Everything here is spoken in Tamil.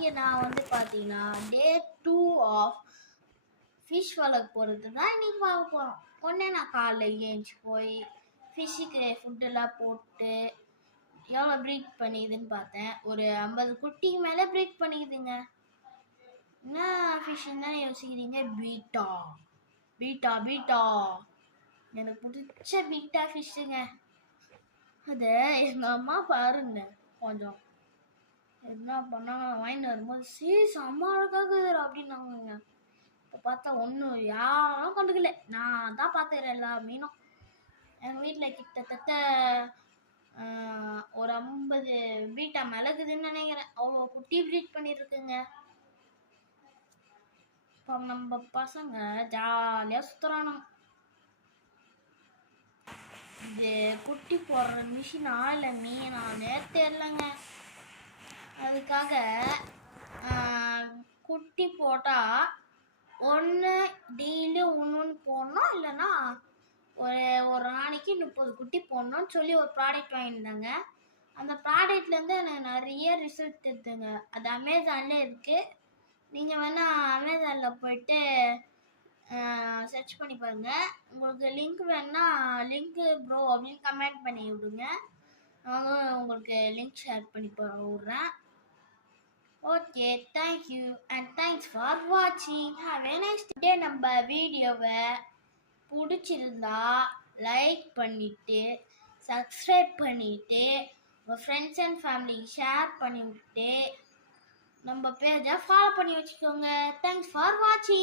இன்னைக்கு நான் வந்து பார்த்தீங்கன்னா டே 2 ஆஃப் ஃபிஷ் வளர்க்க போகிறது தான் இன்னைக்கு பார்க்க போகிறோம். உடனே நான் காலைல ஏஞ்சி போய் ஃபிஷ்ஷுக்கு ஃபுட்டெல்லாம் போட்டு எவ்வளோ ப்ரீட் பண்ணிக்குதுன்னு பார்த்தேன். ஒரு 50 குட்டிக்கு மேலே ப்ரீட் பண்ணிக்குதுங்க. என்ன ஃபிஷ்ஷுன்னு தான் யோசிக்கிறீங்க? பீட்டா பீட்டா பீட்டா எனக்கு பிடிச்ச பீட்டா ஃபிஷ்ஷுங்க. அது எங்கள் அம்மா பாருங்க கொஞ்சம் என்ன பண்ணாங்க, வாங்கிட்டு வரும்போது செம்ம அழகாகுது அப்படின்னாங்க. இப்போ பார்த்தா ஒன்றும் யாரும் கண்டுக்கல, நான் தான் பார்த்துக்கிறேன் எல்லா மீனும். எங்கள் வீட்டில் கிட்டத்தட்ட ஒரு 50 பீட்டா மிளகுதுன்னு நினைக்கிறேன். அவ்வளோ குட்டி ப்ரீட் பண்ணியிருக்குங்க. இப்போ நம்ம பசங்க ஜாலியாக சுற்றுறானு. இது குட்டி போடுற மிஷினா இல்லை மீனானே தெரிலங்க. அதுக்காக குட்டி போட்டால் ஒன்று டெய்லி ஒன்று போடணும், இல்லைன்னா ஒரு நாளைக்கு 30 குட்டி போடணும்னு சொல்லி ஒரு ப்ராடக்ட் வாங்கியிருந்தாங்க. அந்த ப்ராடக்ட்லேருந்து எனக்கு நிறைய ரிசல்ட் எடுத்துங்க. அது அமேசான்லேயே இருக்குது. நீங்கள் வேணால் அமேசானில் போயிட்டு சர்ச் பண்ணி பாருங்கள். உங்களுக்கு லிங்க் வேணுன்னா லிங்க்கு ப்ரோ அப்படின்னு கமெண்ட் பண்ணி விடுங்க. நானும் உங்களுக்கு லிங்க் ஷேர் பண்ணி விட்றேன். Okay, thank you and thanks for வாட்சிங். Have a nice day. நம்ம வீடியோவை பிடிச்சிருந்தா லைக் பண்ணிவிட்டு சப்ஸ்கிரைப் பண்ணிவிட்டு உங்கள் ஃப்ரெண்ட்ஸ் அண்ட் ஃபேமிலிக்கு ஷேர் பண்ணிவிட்டு நம்ம பேஜை ஃபாலோ பண்ணி வச்சுக்கோங்க. தேங்க்ஸ் ஃபார் வாட்சிங்.